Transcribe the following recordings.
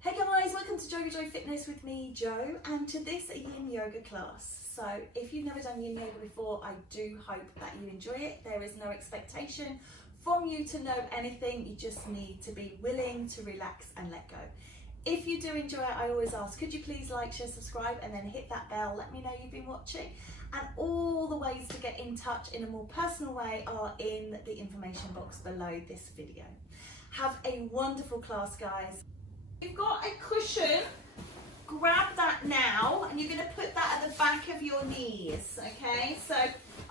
Hey guys, welcome to JoeGa Fitness with me, Joe, and to this Yin Yoga class. So if you've never done Yin Yoga before, I do hope that you enjoy it. There is no expectation from you to know anything. You just need to be willing to relax and let go. If you do enjoy it, I always ask, could you please like, share, subscribe, and then hit that bell. Let me know you've been watching. And all the ways to get in touch in a more personal way are in the information box below this video. Have a wonderful class, guys. You've got a cushion, grab that now, and you're going to put that at the back of your knees, okay? So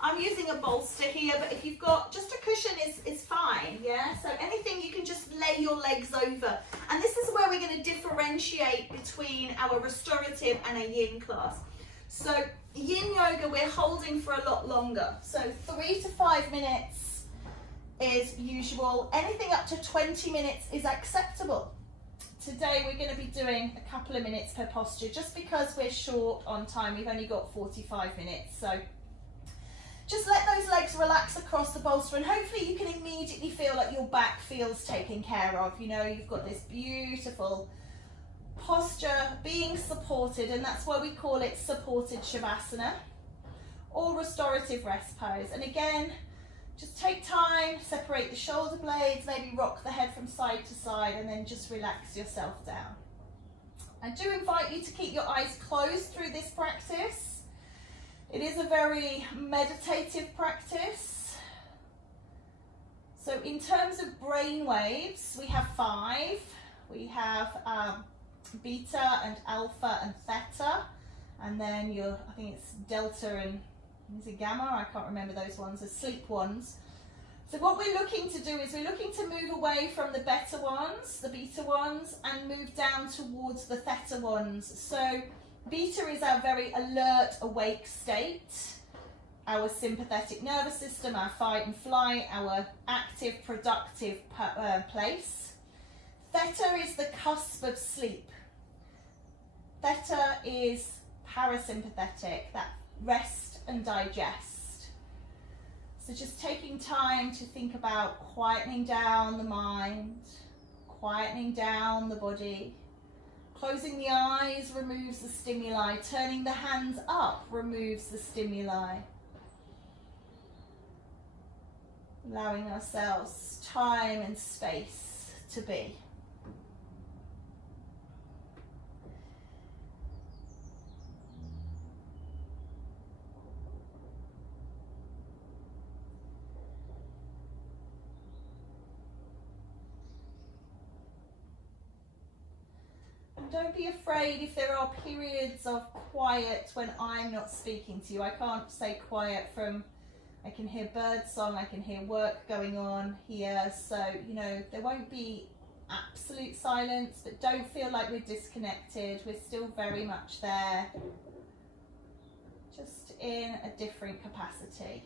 I'm using a bolster here, but if you've got just a cushion is fine, yeah? So anything you can just lay your legs over. And this is where we're going to differentiate between our restorative and a yin class. So Yin Yoga we're holding for a lot longer. So 3 to 5 minutes is usual. Anything up to 20 minutes is acceptable. Today we're going to be doing a couple of minutes per posture just because we're short on time. We've only got 45 minutes. So just let those legs relax across the bolster and hopefully you can immediately feel like your back feels taken care of. You know, you've got this beautiful posture being supported, and that's why we call it supported Shavasana or restorative rest pose. And again, just take time, separate the shoulder blades, maybe rock the head from side to side, and then just relax yourself down. I do invite you to keep your eyes closed through this practice. It is a very meditative practice. So in terms of brain waves, we have 5. We have beta and alpha and theta, and then I think it's delta and is it gamma? I can't remember those ones, the sleep ones. So what we're looking to do is we're looking to move away from the beta ones, the beta ones, and move down towards the theta ones. So beta is our very alert, awake state, our sympathetic nervous system, our fight and flight, our active, productive place. Theta is the cusp of sleep. Theta is parasympathetic, that rest and digest. So just taking time to think about quietening down the mind, quietening down the body. Closing the eyes removes the stimuli. Turning the hands up removes the stimuli. Allowing ourselves time and space to be. Don't be afraid if there are periods of quiet when I'm not speaking to you. I can't say quiet from, I can hear birdsong, I can hear work going on here. So, you know, there won't be absolute silence, but don't feel like we're disconnected. We're still very much there, just in a different capacity.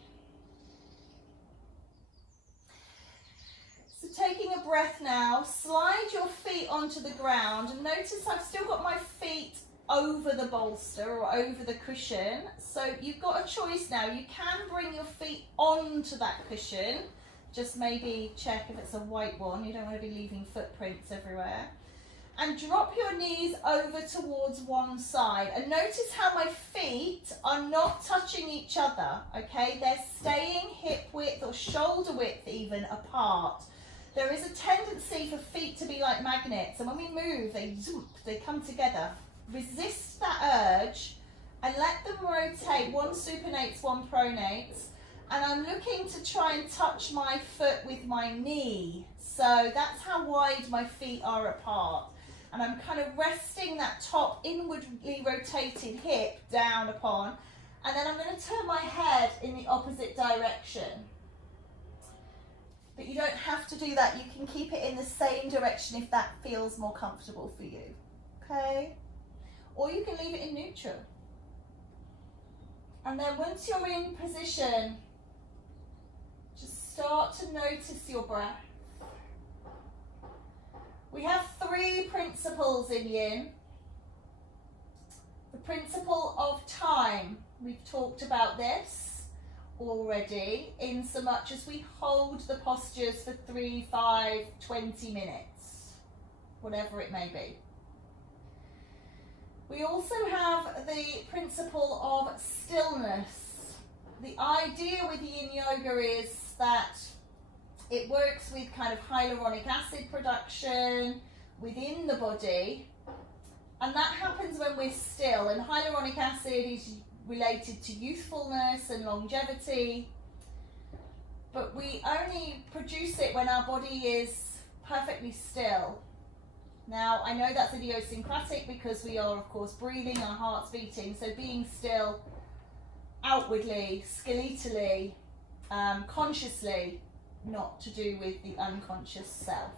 So taking a breath now, slide your feet onto the ground and notice I've still got my feet over the bolster or over the cushion. So you've got a choice now. You can bring your feet onto that cushion. Just maybe check if it's a white one. You don't want to be leaving footprints everywhere. And drop your knees over towards one side. And notice how my feet are not touching each other, okay? They're staying hip width or shoulder width even apart. There is a tendency for feet to be like magnets, and when we move, they come together. Resist that urge and let them rotate. One supinates, one pronates. And I'm looking to try and touch my foot with my knee. So that's how wide my feet are apart. And I'm kind of resting that top inwardly rotated hip down upon. And then I'm going to turn my head in the opposite direction. But you don't have to do that. You can keep it in the same direction if that feels more comfortable for you, okay? Or you can leave it in neutral. And then once you're in position, just start to notice your breath. We have 3 principles in Yin. The principle of time, we've talked about this already, in so much as we hold the postures for 3, 5, 20 minutes, whatever it may be. We also have the principle of stillness. The idea with Yin Yoga is that it works with kind of hyaluronic acid production within the body, and that happens when we're still, and hyaluronic acid is related to youthfulness and longevity, but we only produce it when our body is perfectly still. Now, I know that's idiosyncratic because we are, of course, breathing, our heart's beating, so being still outwardly, skeletally, consciously, not to do with the unconscious self.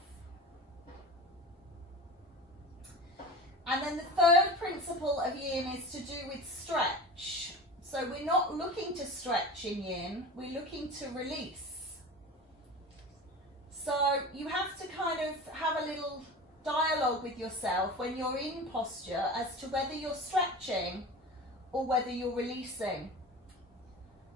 And then the third principle of Yin is to do with stretch. So we're not looking to stretch in Yin, we're looking to release. So you have to kind of have a little dialogue with yourself when you're in posture as to whether you're stretching or whether you're releasing.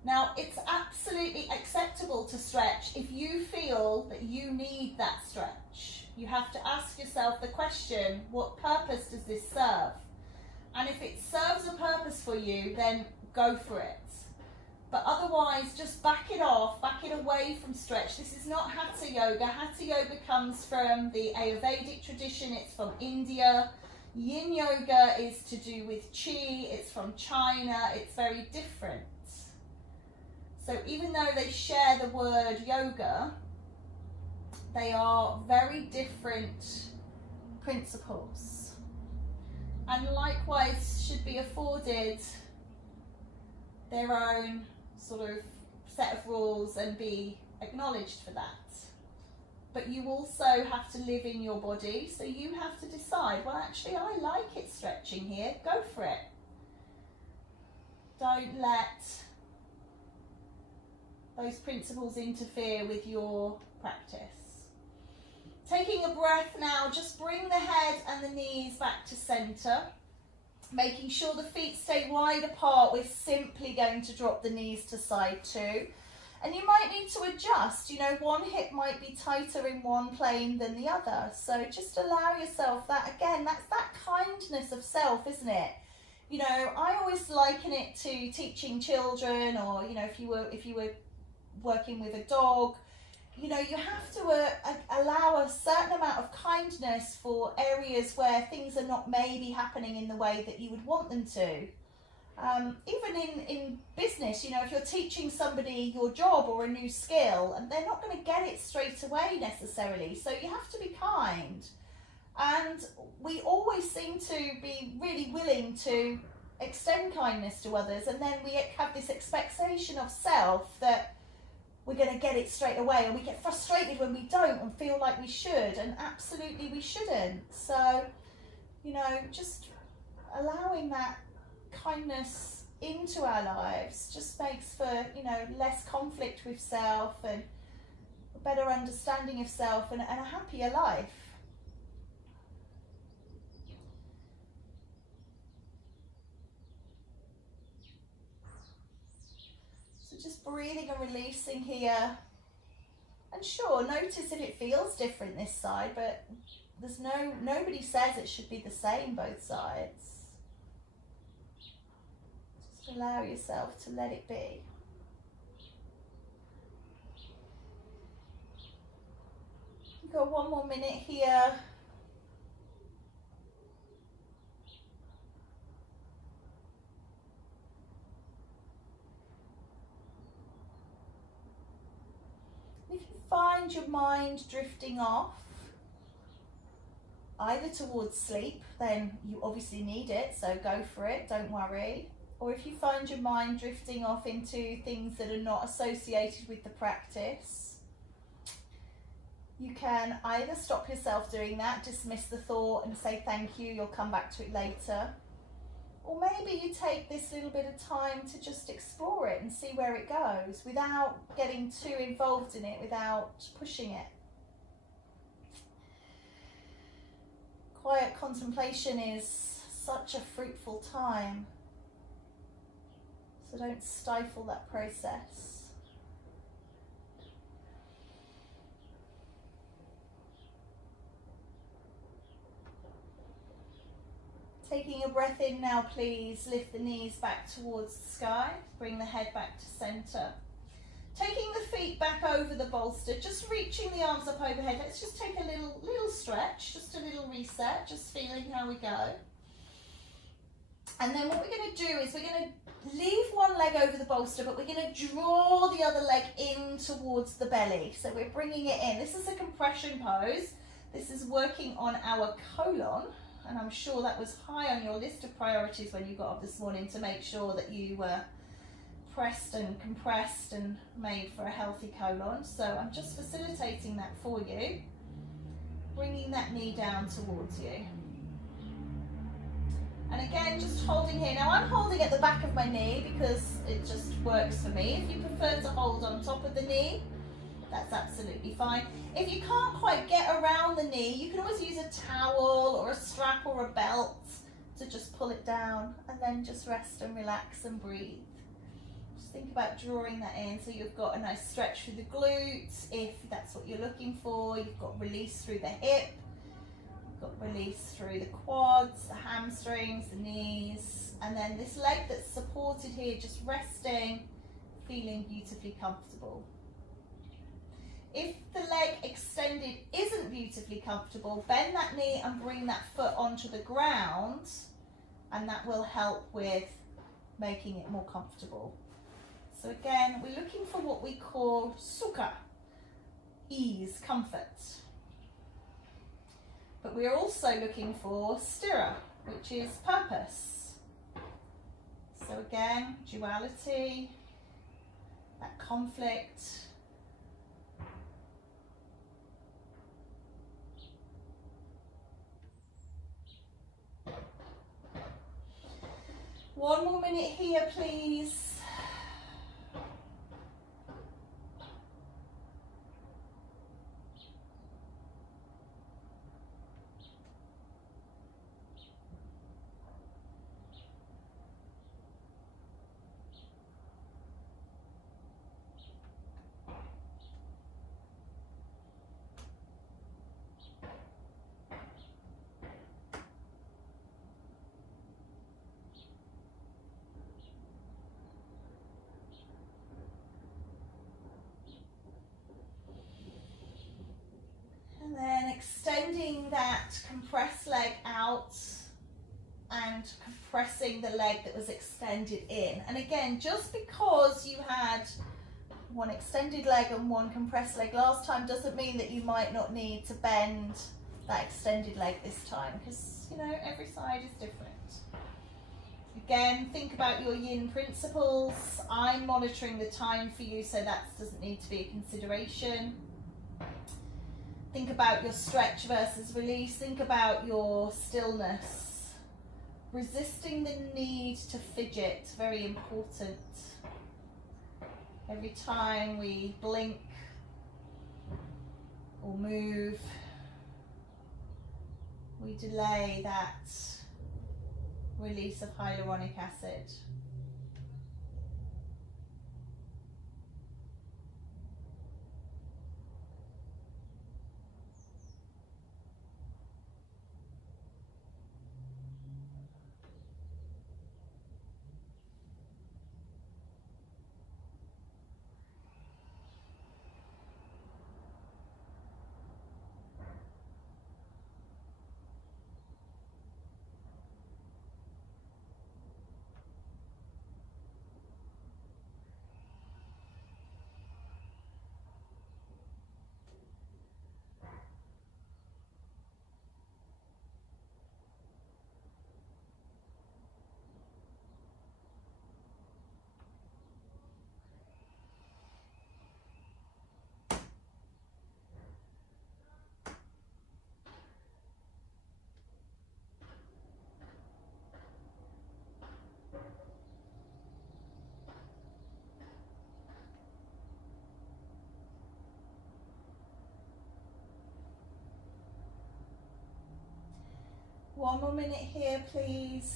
Now, it's absolutely acceptable to stretch if you feel that you need that stretch. You have to ask yourself the question, what purpose does this serve? And if it serves a purpose for you, then go for it. But otherwise, just back it off, back it away from stretch. This is not Hatha Yoga. Hatha Yoga comes from the Ayurvedic tradition. It's from India. Yin Yoga is to do with Qi. It's from China. It's very different. So even though they share the word yoga, they are very different principles. And likewise should be afforded their own sort of set of rules and be acknowledged for that. But you also have to live in your body, so you have to decide, well, actually I like it stretching here, go for it. Don't let those principles interfere with your practice. Taking a breath now, just bring the head and the knees back to center. Making sure the feet stay wide apart, we're simply going to drop the knees to side two. And you might need to adjust, you know, one hip might be tighter in one plane than the other. So just allow yourself that, again, that's that kindness of self, isn't it? You know, I always liken it to teaching children, or, you know, if you were working with a dog, you know, you have to allow a certain amount of kindness for areas where things are not maybe happening in the way that you would want them to. Even in business, you know, if you're teaching somebody your job or a new skill, and they're not going to get it straight away necessarily, so you have to be kind. And we always seem to be really willing to extend kindness to others, and then we have this expectation of self that we're going to get it straight away, and we get frustrated when we don't and feel like we should, and absolutely we shouldn't. So, you know, just allowing that kindness into our lives just makes for, you know, less conflict with self and a better understanding of self and a happier life. So just breathing and releasing here. And sure, notice if it feels different this side, but there's nobody says it should be the same both sides. Just allow yourself to let it be. You've got one more minute here. If you find your mind drifting off, either towards sleep, then you obviously need it, so go for it, don't worry. Or if you find your mind drifting off into things that are not associated with the practice, you can either stop yourself doing that, dismiss the thought and say thank you, you'll come back to it later. Or maybe you take this little bit of time to just explore it and see where it goes without getting too involved in it, without pushing it. Quiet contemplation is such a fruitful time, so don't stifle that process. Taking a breath in now, please. Lift the knees back towards the sky. Bring the head back to center. Taking the feet back over the bolster, just reaching the arms up overhead. Let's just take a little stretch, just a little reset, just feeling how we go. And then what we're going to do is we're going to leave one leg over the bolster, but we're going to draw the other leg in towards the belly. So we're bringing it in. This is a compression pose. This is working on our colon. And I'm sure that was high on your list of priorities when you got up this morning, to make sure that you were pressed and compressed and made for a healthy colon. So I'm just facilitating that for you. Bringing that knee down towards you. And again, just holding here. Now I'm holding at the back of my knee because it just works for me. If you prefer to hold on top of the knee, that's absolutely fine. If you can't quite get around the knee, you can always use a towel or a strap or a belt to just pull it down, and then just rest and relax and breathe. Just think about drawing that in so you've got a nice stretch through the glutes if that's what you're looking for. You've got release through the hip. Got release through the quads, the hamstrings, the knees, and then this leg that's supported here, just resting, feeling beautifully comfortable. If the leg extended isn't beautifully comfortable, bend that knee and bring that foot onto the ground, and that will help with making it more comfortable. So again, we're looking for what we call sukha, ease, comfort. But we're also looking for sthira, which is purpose. So again, duality, that conflict. One more minute here, please. And then extending that compressed leg out and compressing the leg that was extended in. And again, just because you had one extended leg and one compressed leg last time doesn't mean that you might not need to bend that extended leg this time, because, you know, every side is different. Again, think about your yin principles. I'm monitoring the time for you, so that doesn't need to be a consideration. Think about your stretch versus release. Think about your stillness. Resisting the need to fidget, very important. Every time we blink or move, we delay that release of hyaluronic acid. One more minute here, please.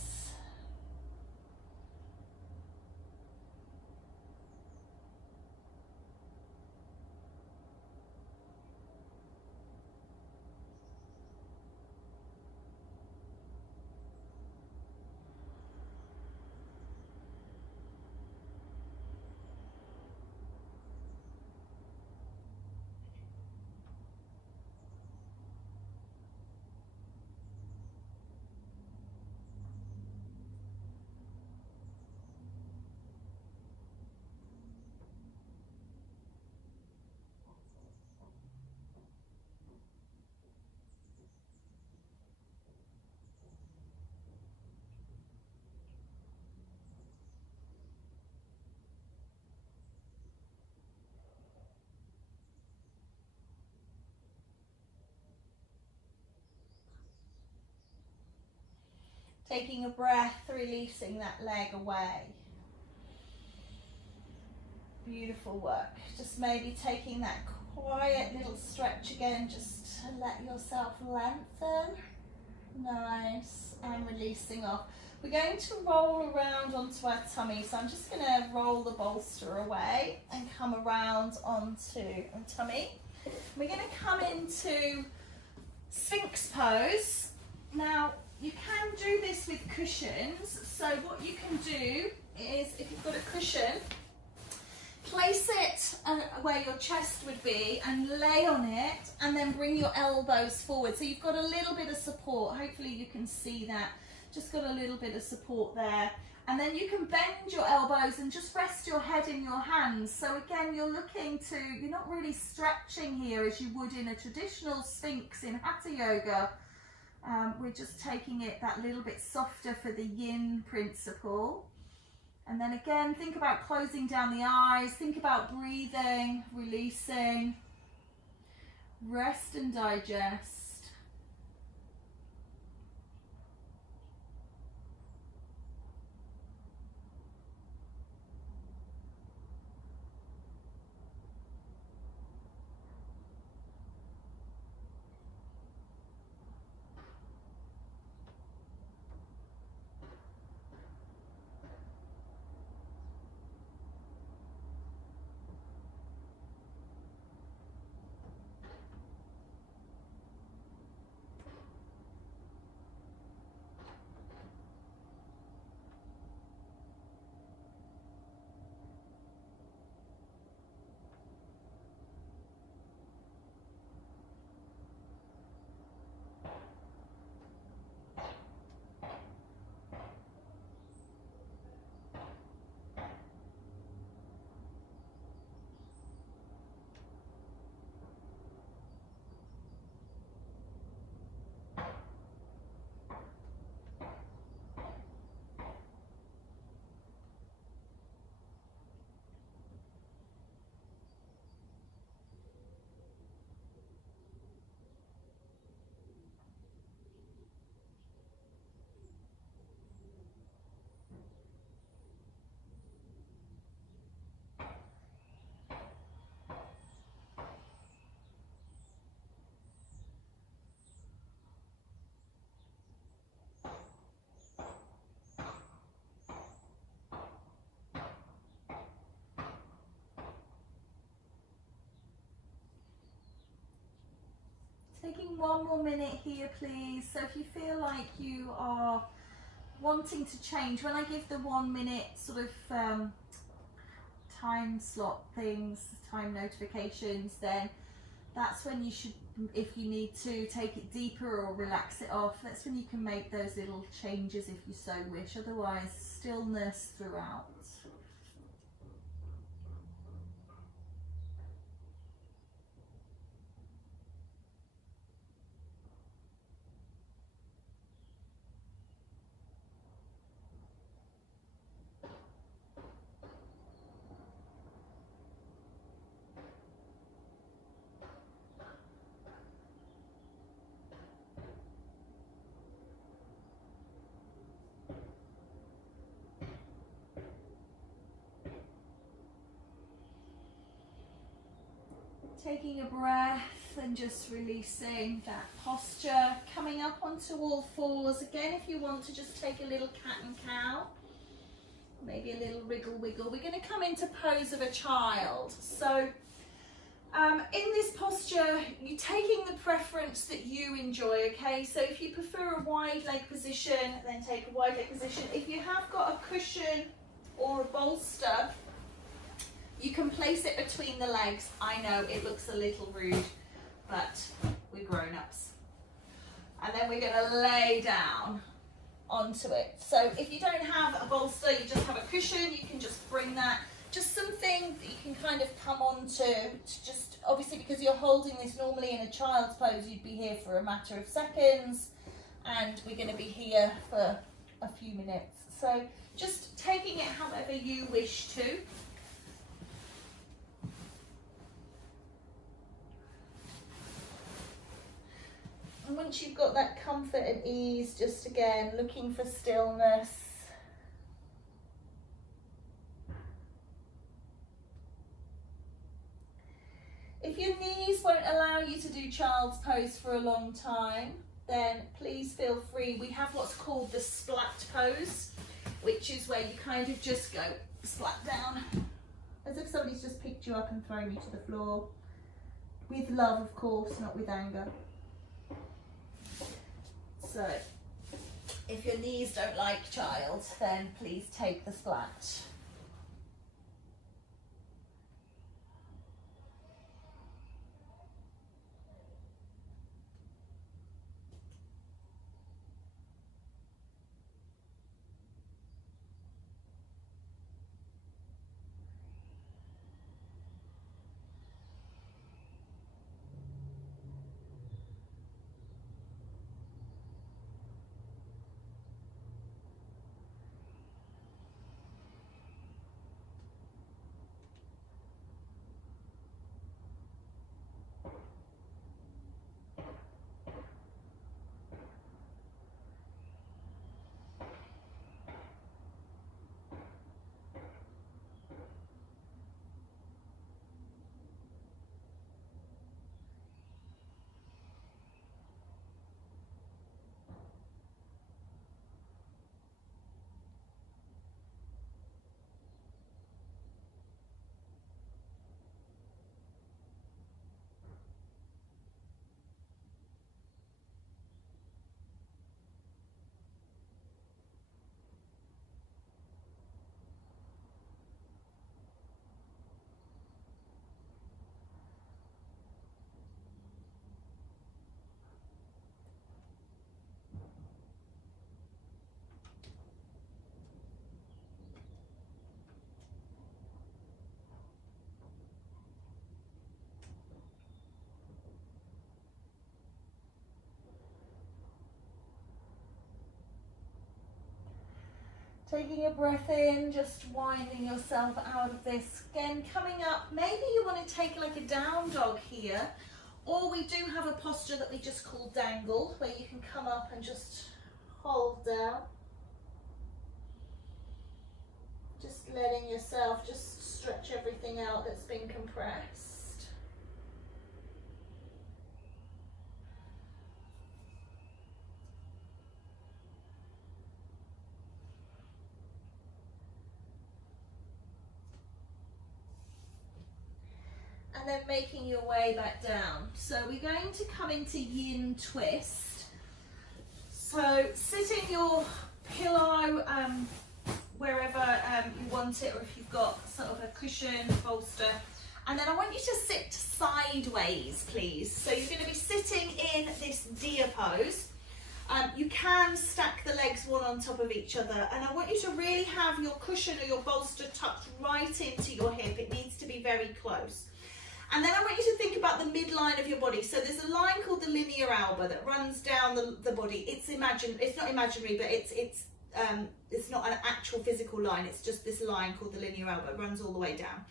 Taking a breath, releasing that leg away. Beautiful work. Just maybe taking that quiet little stretch again, just to let yourself lengthen. Nice. And releasing off. We're going to roll around onto our tummy, so I'm just going to roll the bolster away and come around onto our tummy. We're going to come into Sphinx pose. Now, you can do this with cushions, so what you can do is, if you've got a cushion, place it where your chest would be and lay on it, and then bring your elbows forward. So you've got a little bit of support. Hopefully you can see that. Just got a little bit of support there. And then you can bend your elbows and just rest your head in your hands. So again, you're not really stretching here as you would in a traditional Sphinx in Hatha Yoga. We're just taking it that little bit softer for the Yin principle. And then again, think about closing down the eyes, think about breathing, releasing, rest and digest. Taking one more minute here, please. So if you feel like you are wanting to change, when I give the 1 minute sort of time slot things, time notifications, then that's when you should, if you need to take it deeper or relax it off, that's when you can make those little changes if you so wish. Otherwise, stillness throughout. Taking a breath and just releasing that posture, coming up onto all fours. Again, if you want to just take a little cat and cow, maybe a little wriggle wiggle. We're going to come into pose of a child. So in this posture, you're taking the preference that you enjoy, okay? So if you prefer a wide leg position, then take a wide leg position. If you have got a cushion or a bolster, you can place it between the legs. I know it looks a little rude, but we're grown-ups. And then we're going to lay down onto it. So if you don't have a bolster, you just have a cushion, you can just bring that, just something that you can kind of come onto, just obviously because you're holding this normally in a child's pose, you'd be here for a matter of seconds, and we're going to be here for a few minutes. So just taking it however you wish to. And once you've got that comfort and ease, just again, looking for stillness. If your knees won't allow you to do child's pose for a long time, then please feel free. We have what's called the splat pose, which is where you kind of just go splat down, as if somebody's just picked you up and thrown you to the floor. With love, of course, not with anger. So, if your knees don't like child, then please take the splat. Taking a breath in, just winding yourself out of this. Again, coming up, maybe you want to take like a down dog here, or we do have a posture that we just call dangle, where you can come up and just hold down. Just letting yourself just stretch everything out that's been compressed. And then making your way back down. So we're going to come into yin twist. So sitting your pillow wherever you want it, or if you've got sort of a cushion, bolster. And then I want you to sit sideways, please. So you're going to be sitting in this deer pose. You can stack the legs one on top of each other, and I want you to really have your cushion or your bolster tucked right into your hip. It needs to be very close. And then I want you to think about the midline of your body. So there's a line called the linear alba that runs down the body. It's not imaginary, but it's not an actual physical line. It's just this line called the linear alba. It runs all the way down.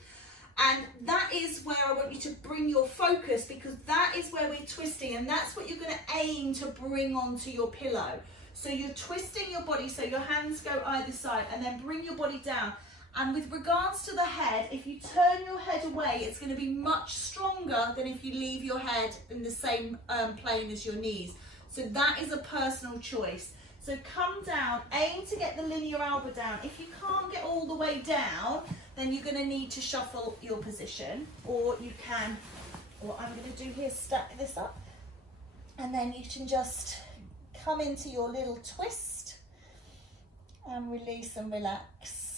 And that is where I want you to bring your focus, because that is where we're twisting, and that's what you're going to aim to bring onto your pillow. So you're twisting your body, so your hands go either side, and then bring your body down. And with regards to the head, if you turn your head away, it's going to be much stronger than if you leave your head in the same plane as your knees. So that is a personal choice. So come down, aim to get the linear alba down. If you can't get all the way down, then you're going to need to shuffle your position, or you can, what I'm going to do here, stack this up, and then you can just come into your little twist and release and relax.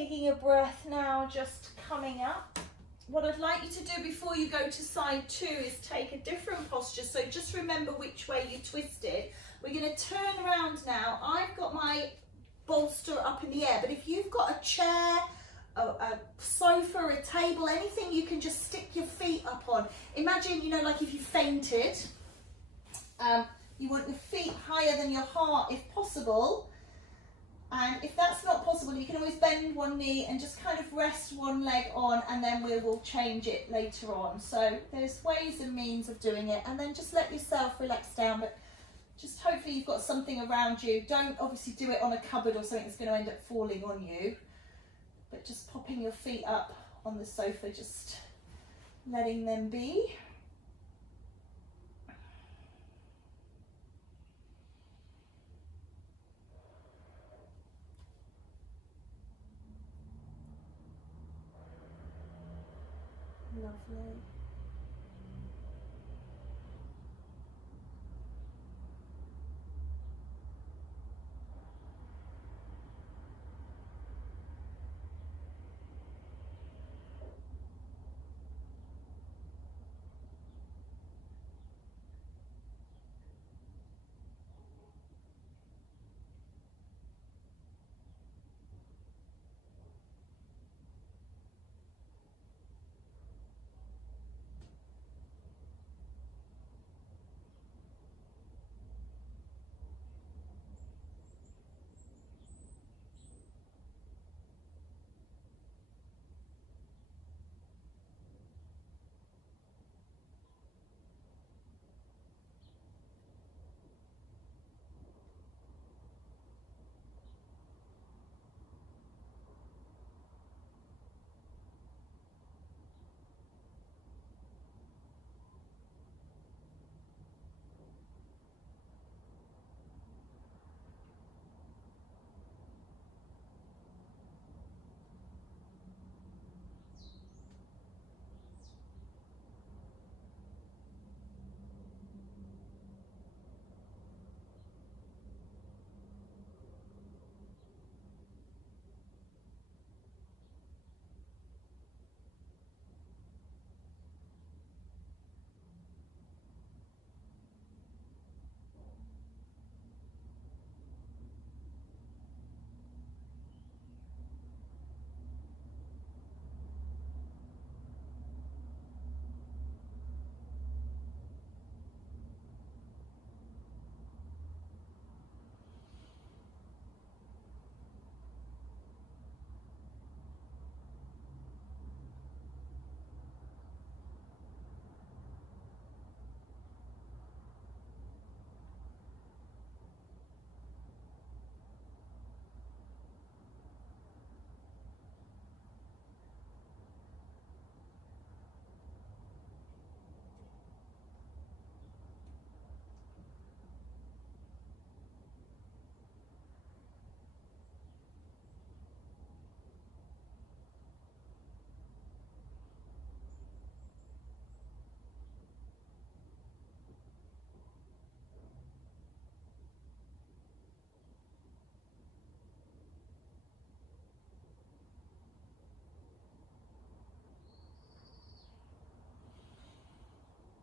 Taking a breath now, just coming up. What I'd like you to do before you go to side 2 is take a different posture. So just remember which way you twisted. We're going to turn around now. I've got my bolster up in the air, but if you've got a chair, a sofa, a table, anything you can just stick your feet up on. Imagine, you know, like if you fainted, you want your feet higher than your heart if possible. And if that's not possible, you can always bend one knee and just kind of rest one leg on, and then we will change it later on. So there's ways and means of doing it, and then just let yourself relax down, but just hopefully you've got something around you. Don't obviously do it on a cupboard or something that's going to end up falling on you, but just popping your feet up on the sofa, just letting them be. Lovely.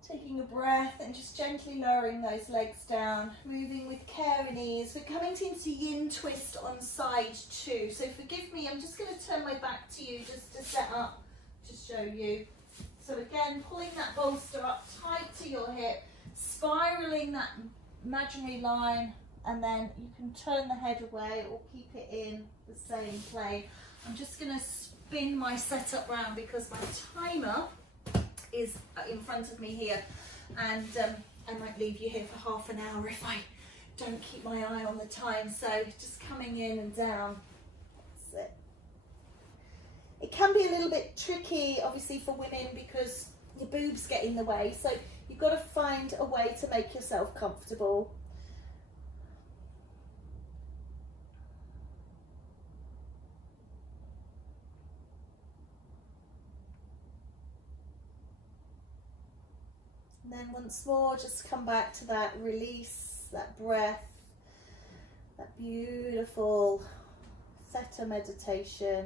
Taking a breath and just gently lowering those legs down, moving with care and ease. We're coming into yin twist on side 2. So forgive me, I'm just going to turn my back to you just to set up, to show you. So again, pulling that bolster up tight to your hip, spiraling that imaginary line, and then you can turn the head away or keep it in the same plane. I'm just going to spin my setup round because my timer is in front of me here, and I might leave you here for half an hour if I don't keep my eye on the time. So just coming in and down. That's it. It can be a little bit tricky obviously for women because your boobs get in the way, so you've got to find a way to make yourself comfortable. And then once more, just come back to that release, that breath, that beautiful theta meditation.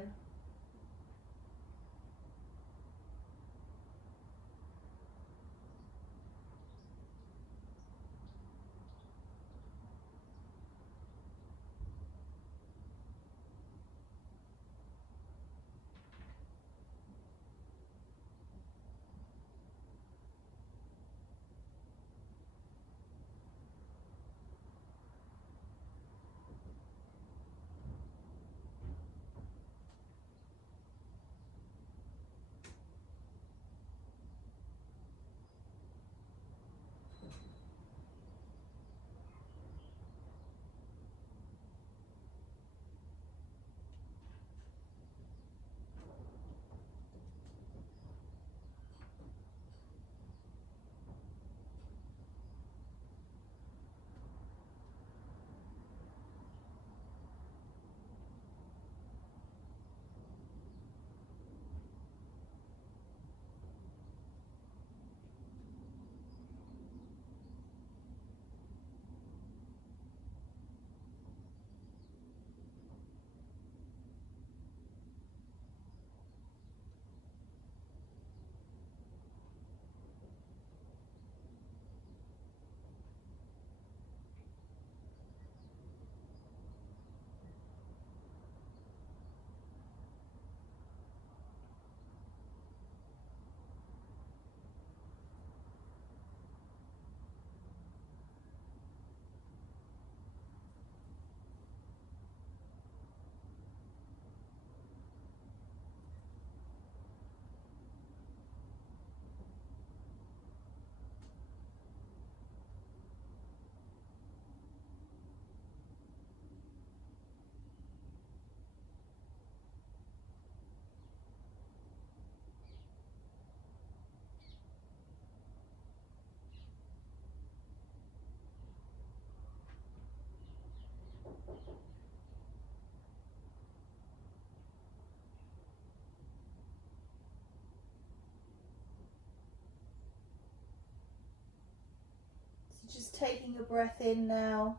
a breath in now.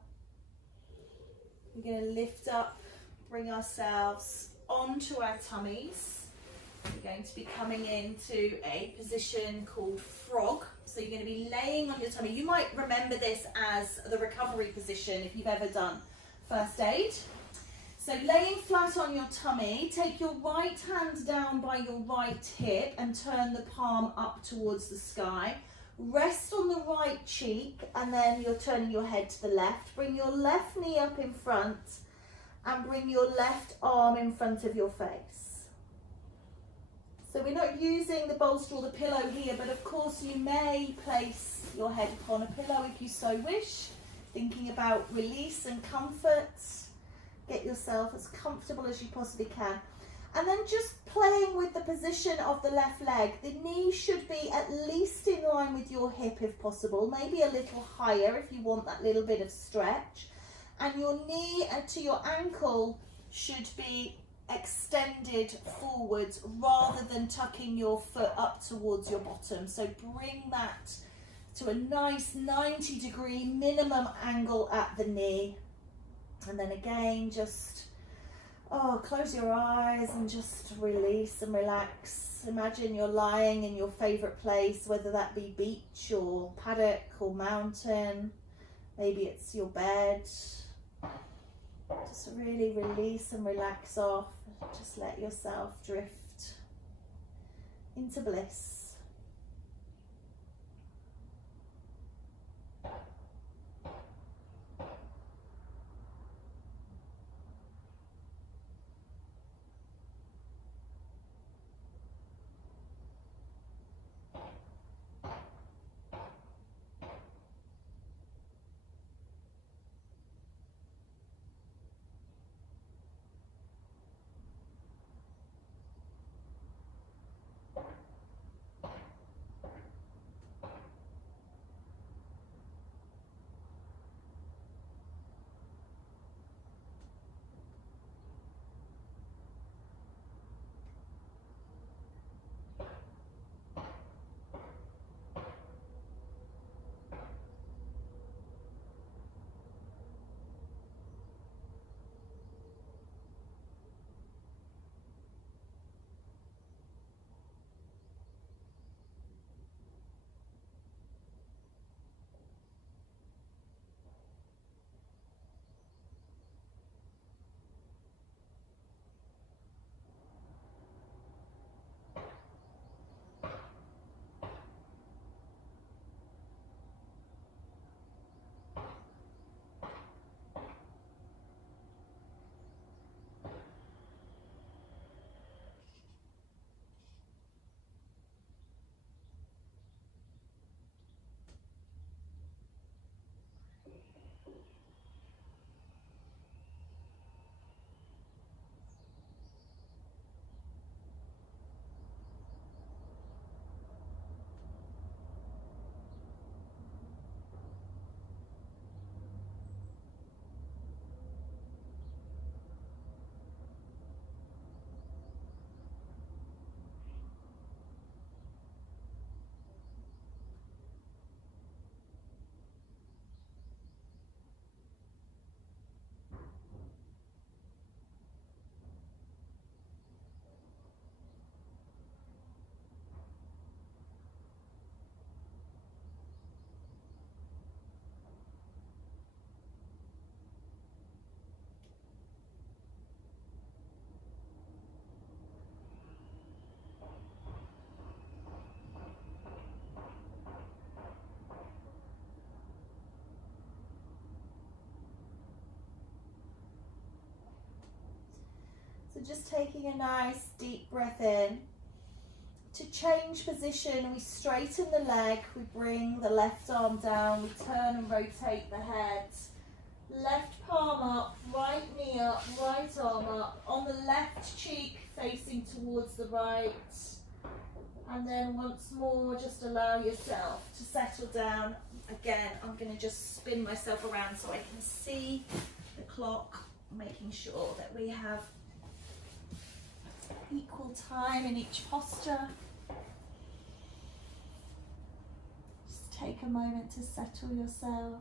We're going to lift up, bring ourselves onto our tummies. We're going to be coming into a position called frog. So you're going to be laying on your tummy. You might remember this as the recovery position if you've ever done first aid. So laying flat on your tummy, take your right hand down by your right hip and turn the palm up towards the sky. Rest on the right cheek and then you're turning your head to the left. Bring your left knee up in front and bring your left arm in front of your face. So we're not using the bolster or the pillow here, but of course you may place your head upon a pillow if you so wish, thinking about release and comfort. Get yourself as comfortable as you possibly can. And then just playing with the position of the left leg. The knee should be at least in line with your hip if possible, maybe a little higher if you want that little bit of stretch. And your knee to your ankle should be extended forwards rather than tucking your foot up towards your bottom. So bring that to a nice 90-degree minimum angle at the knee. And then again, just close your eyes and just release and relax. Imagine you're lying in your favourite place, whether that be beach or paddock or mountain. Maybe it's your bed. Just really release and relax off. Just let yourself drift into bliss. So just taking a nice deep breath in. To change position, we straighten the leg, we bring the left arm down, we turn and rotate the head. Left palm up, right knee up, right arm up, on the left cheek facing towards the right. And then once more, just allow yourself to settle down. Again, I'm going to just spin myself around so I can see the clock, making sure that we have equal time in each posture. Just take a moment to settle yourself.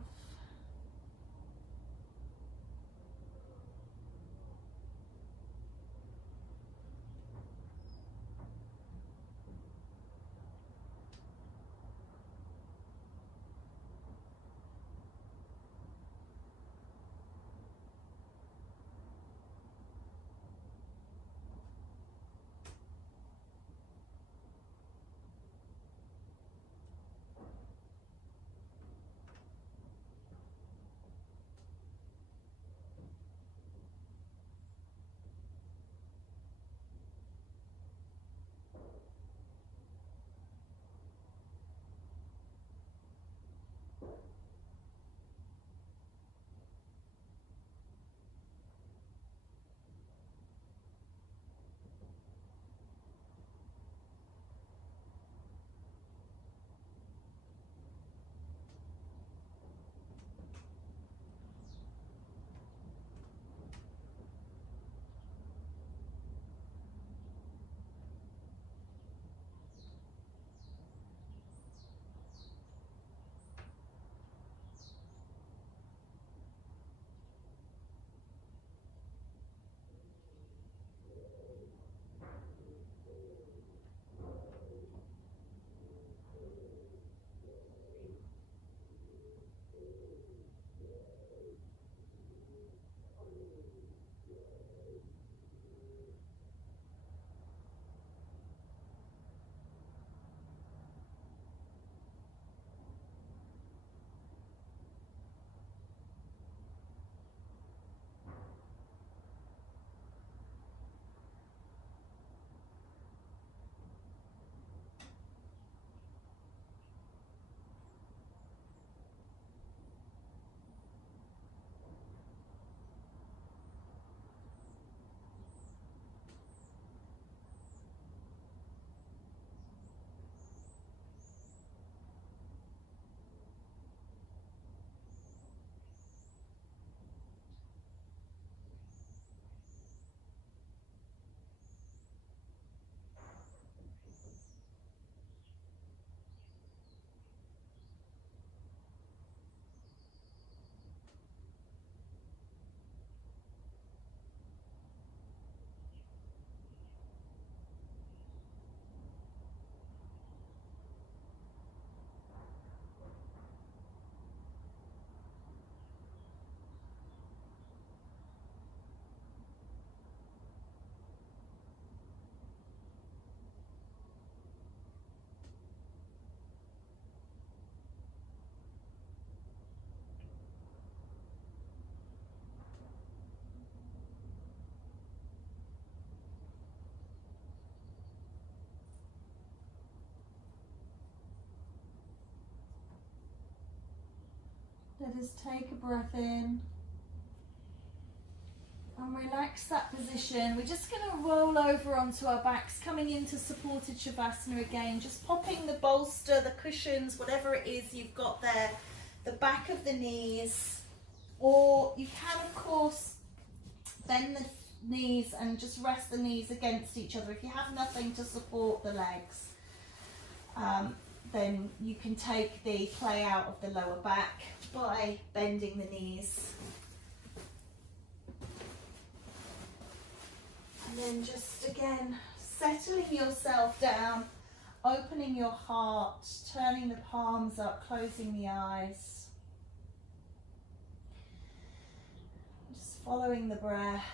Let us take a breath in and relax that position. We're just going to roll over onto our backs, coming into supported Shavasana again, just popping the bolster, the cushions, whatever it is you've got there, the back of the knees, or you can of course bend the knees and just rest the knees against each other. If you have nothing to support the legs, then you can take the play out of the lower back by bending the knees. And then just again, settling yourself down, opening your heart, turning the palms up, closing the eyes. Just following the breath.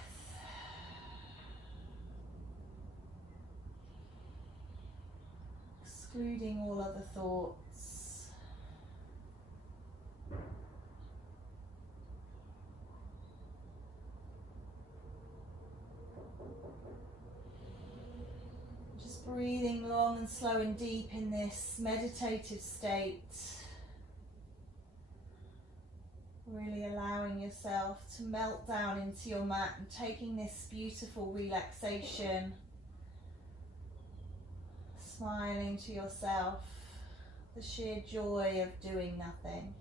Excluding all other thoughts. Just breathing long and slow and deep in this meditative state. Really allowing yourself to melt down into your mat and taking this beautiful relaxation. Smiling to yourself, the sheer joy of doing nothing.